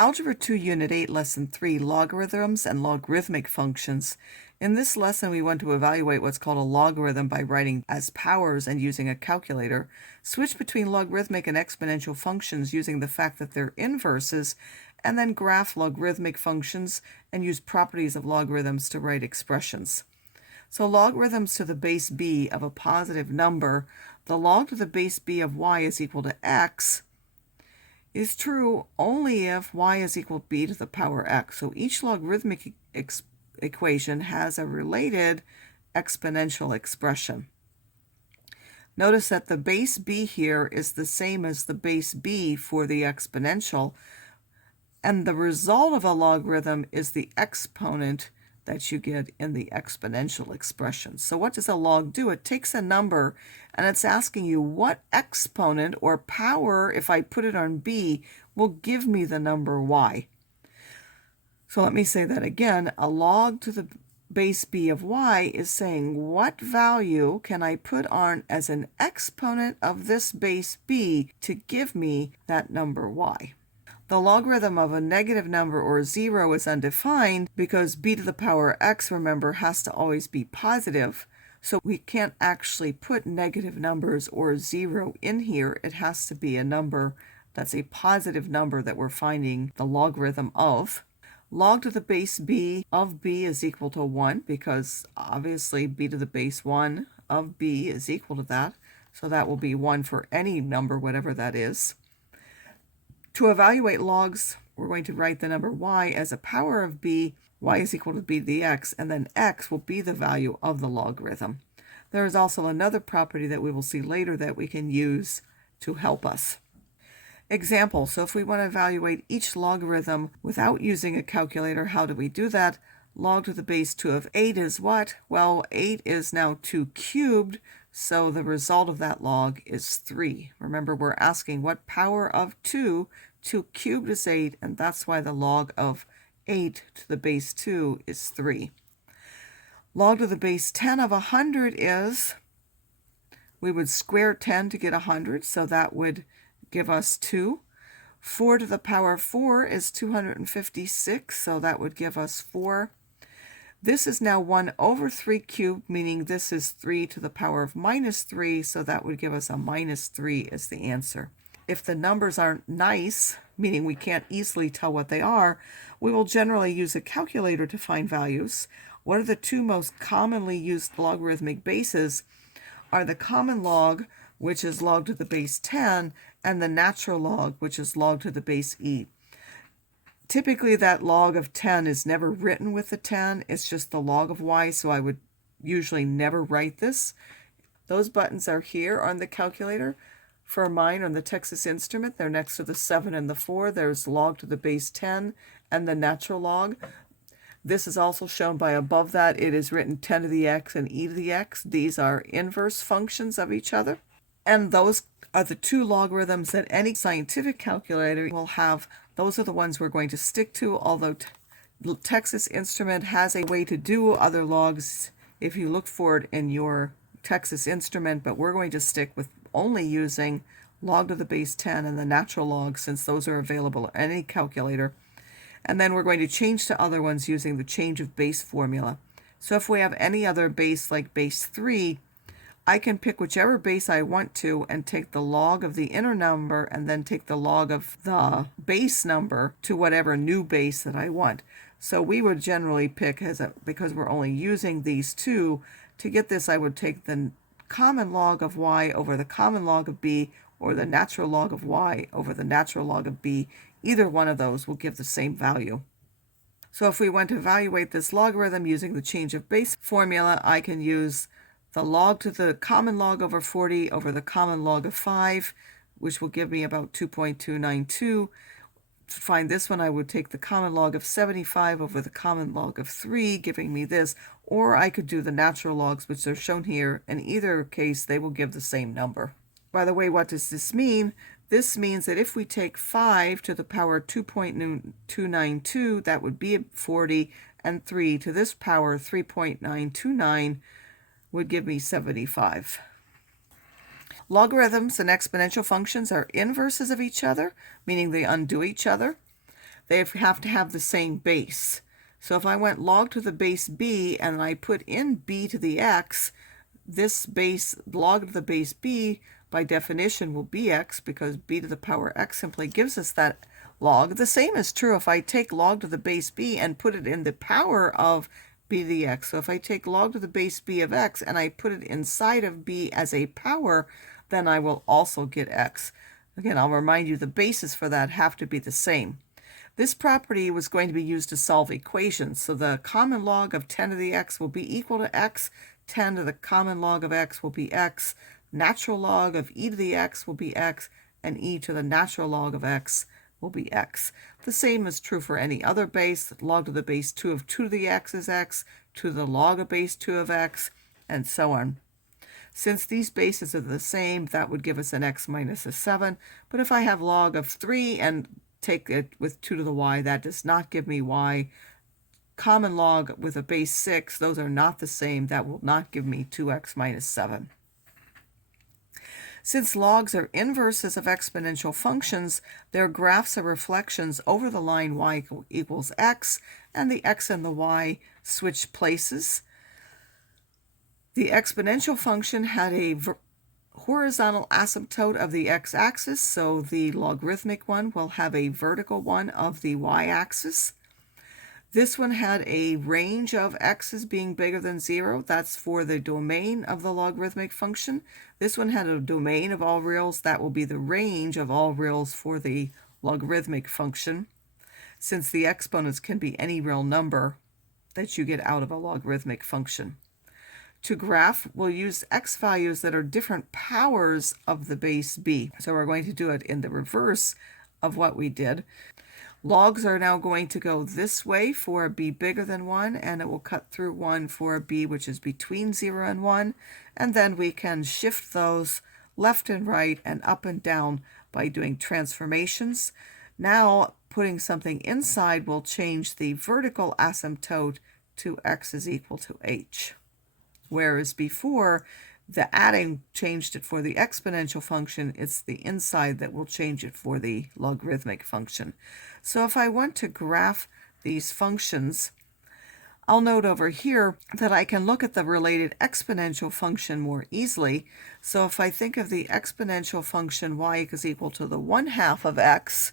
Algebra 2, Unit 8, Lesson 3, Logarithms and Logarithmic Functions. In this lesson, we want to evaluate what's called a logarithm by writing as powers and using a calculator, switch between logarithmic and exponential functions using the fact that they're inverses, and then graph logarithmic functions and use properties of logarithms to write expressions. So logarithms to the base b of a positive number, the log to the base b of y is equal to x, is true only if y is equal to b to the power x. So each logarithmic equation has a related exponential expression. Notice that the base b here is the same as the base b for the exponential, and the result of a logarithm is the exponent that you get in the exponential expression. So what does a log do? It takes a number and it's asking you what exponent or power, if I put it on b, will give me the number y. So let me say that again. A log to the base b of y is saying what value can I put on as an exponent of this base b to give me that number y. The logarithm of a negative number or 0 is undefined because b to the power x, remember, has to always be positive. So we can't actually put negative numbers or 0 in here. It has to be a number that's a positive number that we're finding the logarithm of. Log to the base b of b is equal to 1 because obviously b to the base 1 of b is equal to that. So that will be 1 for any number, whatever that is. To evaluate logs, we're going to write the number y as a power of b. Y is equal to b to the x, and then x will be the value of the logarithm. There is also another property that we will see later that we can use to help us. Example, so if we want to evaluate each logarithm without using a calculator, how do we do that? Log to the base 2 of 8 is what? Well, 8 is now 2 cubed, so the result of that log is 3. Remember, we're asking what power of 2? 2 cubed is 8, and that's why the log of 8 to the base 2 is 3. Log to the base 10 of 100 is, we would square 10 to get 100, so that would give us 2. 4 to the power 4 is 256, so that would give us 4. This is now 1 over 3 cubed, meaning this is 3 to the power of minus 3, so that would give us a minus 3 as the answer. If the numbers aren't nice, meaning we can't easily tell what they are, we will generally use a calculator to find values. One of the two most commonly used logarithmic bases are the common log, which is log to the base 10, and the natural log, which is log to the base e. Typically, that log of 10 is never written with the 10. It's just the log of y, so I would usually never write this. Those buttons are here on the calculator. For mine on the Texas Instrument, they're next to the 7 and the 4. There's log to the base 10 and the natural log. This is also shown by above that. It is written 10 to the x and e to the x. These are inverse functions of each other. And those are the two logarithms that any scientific calculator will have. Those are the ones we're going to stick to, although Texas Instrument has a way to do other logs if you look for it in your Texas Instrument, but we're going to stick with only using log to the base 10 and the natural log since those are available in any calculator. And then we're going to change to other ones using the change of base formula. So if we have any other base like base 3, I can pick whichever base I want to and take the log of the inner number and then take the log of the base number to whatever new base that I want. So we would generally pick, because we're only using these two, to get this I would take the common log of y over the common log of b, or the natural log of y over the natural log of b. Either one of those will give the same value. So if we want to evaluate this logarithm using the change of base formula, I can use the log to the common log over 40 over the common log of 5, which will give me about 2.292. To find this one, I would take the common log of 75 over the common log of 3, giving me this. Or I could do the natural logs, which are shown here. In either case, they will give the same number. By the way, what does this mean? This means that if we take 5 to the power 2.292, that would be 40, and 3 to this power 3.929 would give me 75. Logarithms and exponential functions are inverses of each other, meaning they undo each other. they have to have the same base. So if I went log to the base b and I put in b to the x, this base, log to the base b, by definition will be x, because b to the power x simply gives us that log. The same is true if I take log to the base b and put it in the power of b to the x. So if I take log to the base b of x and I put it inside of b as a power, then I will also get x. Again, I'll remind you the bases for that have to be the same. This property was going to be used to solve equations. So the common log of 10 to the x will be equal to x. 10 to the common log of x will be x. Natural log of e to the x will be x. And e to the natural log of x will be x. The same is true for any other base. Log to the base 2 of 2 to the x is x. 2 to the log of base 2 of x, and so on. Since these bases are the same, that would give us an x minus a 7. But if I have log of 3 and take it with 2 to the y, that does not give me y. Common log with a base 6, those are not the same. That will not give me 2x minus 7. Since logs are inverses of exponential functions, their graphs are reflections over the line y equals x, and the x and the y switch places. The exponential function had a horizontal asymptote of the x-axis, so the logarithmic one will have a vertical one of the y-axis. This one had a range of x's being bigger than 0. That's for the domain of the logarithmic function. This one had a domain of all reals. That will be the range of all reals for the logarithmic function, since the exponents can be any real number that you get out of a logarithmic function. To graph, we'll use x values that are different powers of the base b. So we're going to do it in the reverse of what we did. Logs are now going to go this way for a b bigger than 1, and it will cut through 1 for a b which is between 0 and 1. And then we can shift those left and right and up and down by doing transformations. Now, putting something inside will change the vertical asymptote to x is equal to h. Whereas before, the adding changed it for the exponential function, it's the inside that will change it for the logarithmic function. So if I want to graph these functions, I'll note over here that I can look at the related exponential function more easily. So if I think of the exponential function y is equal to the 1/2 of x,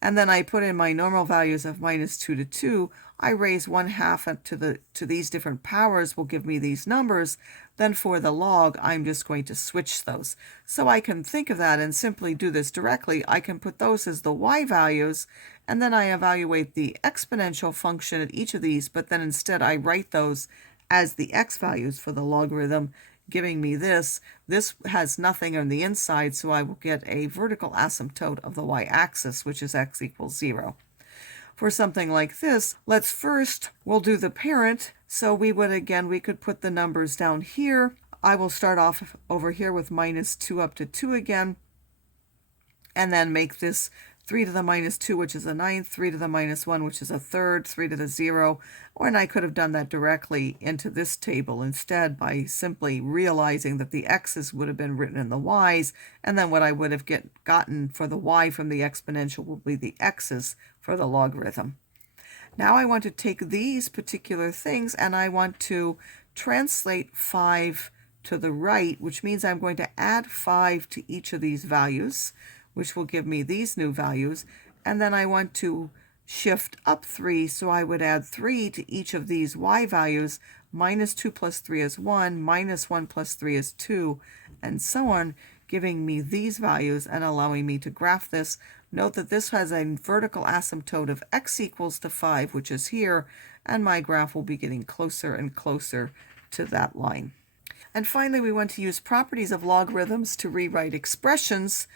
and then I put in my normal values of minus 2 to 2, I raise 1/2 to these different powers will give me these numbers. Then for the log, I'm just going to switch those. So I can think of that and simply do this directly. I can put those as the y values, and then I evaluate the exponential function at each of these, but then instead I write those as the x values for the logarithm, giving me this. This has nothing on the inside, so I will get a vertical asymptote of the y-axis, which is x equals 0. For something like this, we'll do the parent. So we could put the numbers down here. I will start off over here with minus 2 up to 2 again, and then make this 3 to the minus 2, which is a 9th, 3 to the minus 1, which is a 3rd, 3 to the 0, and I could have done that directly into this table instead by simply realizing that the x's would have been written in the y's, and then what I would have gotten for the y from the exponential will be the x's for the logarithm. Now I want to take these particular things and I want to translate 5 to the right, which means I'm going to add 5 to each of these values, which will give me these new values. And then I want to shift up 3, so I would add 3 to each of these y values. Minus 2 plus 3 is 1, minus 1 plus 3 is 2, and so on, giving me these values and allowing me to graph this. Note that this has a vertical asymptote of x equals to 5, which is here, and my graph will be getting closer and closer to that line. And finally, we want to use properties of logarithms to rewrite expressions.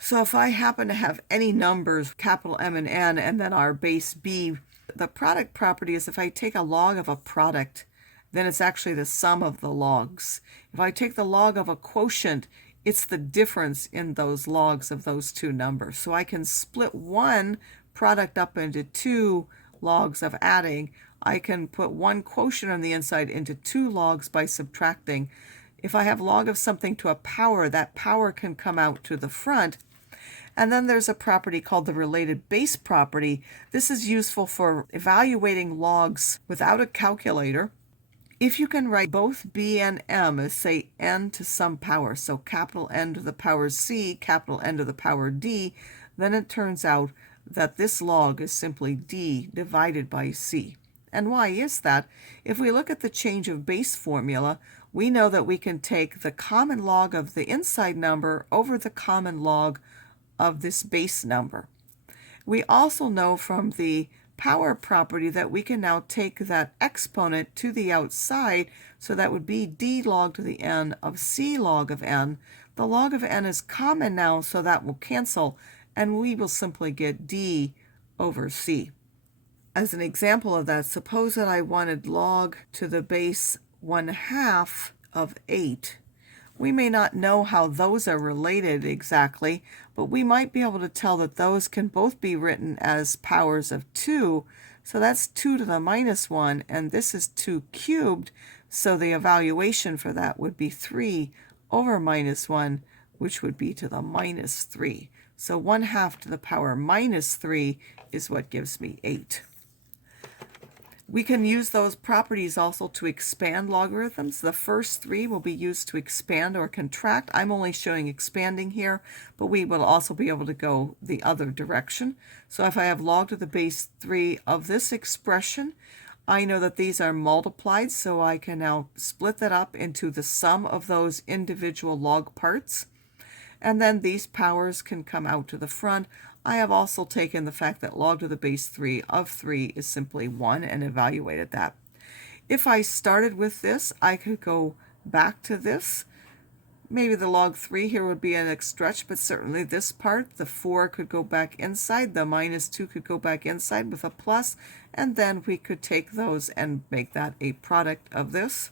So if I happen to have any numbers, capital M and N, and then our base B, the product property is if I take a log of a product, then it's actually the sum of the logs. If I take the log of a quotient, it's the difference in those logs of those two numbers. So I can split one product up into 2 logs of adding. I can put one quotient on the inside into 2 logs by subtracting. If I have log of something to a power, that power can come out to the front. And then there's a property called the related base property. This is useful for evaluating logs without a calculator. If you can write both b and m as, say, n to some power, so capital N to the power c, capital N to the power d, then it turns out that this log is simply d divided by c. And why is that? If we look at the change of base formula, we know that we can take the common log of the inside number over the common log of this base number. We also know from the power property that we can now take that exponent to the outside, so that would be d log to the n of c log of n. The log of n is common now, so that will cancel, and we will simply get d over c. As an example of that, suppose that I wanted log to the base 1/2 of 8. We may not know how those are related exactly, but we might be able to tell that those can both be written as powers of 2. So that's 2 to the minus 1, and this is 2 cubed, so the evaluation for that would be 3 over minus 1, which would be to the minus 3. So 1/2 to the power minus 3 is what gives me 8. We can use those properties also to expand logarithms. The first three will be used to expand or contract. I'm only showing expanding here, but we will also be able to go the other direction. So if I have log to the base 3 of this expression, I know that these are multiplied, so I can now split that up into the sum of those individual log parts. And then these powers can come out to the front. I have also taken the fact that log to the base 3 of 3 is simply 1 and evaluated that. If I started with this, I could go back to this. Maybe the log 3 here would be a stretch, but certainly this part, the 4 could go back inside, the minus 2 could go back inside with a plus, and then we could take those and make that a product of this.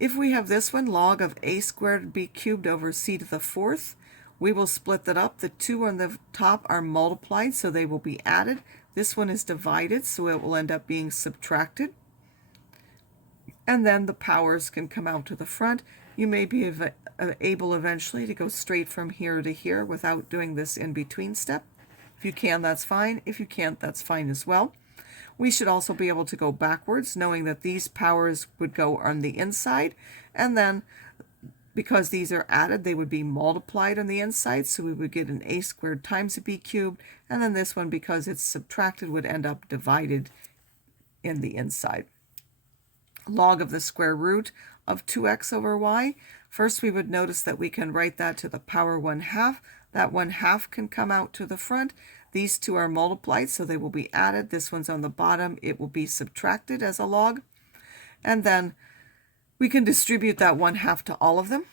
If we have this one, log of a squared b cubed over c to the 4th, we will split that up. The 2 on the top are multiplied, so they will be added. This one is divided, so it will end up being subtracted. And then the powers can come out to the front. You may be able eventually to go straight from here to here without doing this in-between step. If you can, that's fine. If you can't, that's fine as well. We should also be able to go backwards, knowing that these powers would go on the inside, and then because these are added, they would be multiplied on the inside, so we would get an a squared times a b cubed, and then this one, because it's subtracted, would end up divided in the inside. Log of the square root of 2x over y. First, we would notice that we can write that to the power 1/2. That 1/2 can come out to the front. These two are multiplied, so they will be added. This one's on the bottom. It will be subtracted as a log. And then we can distribute that 1/2 to all of them.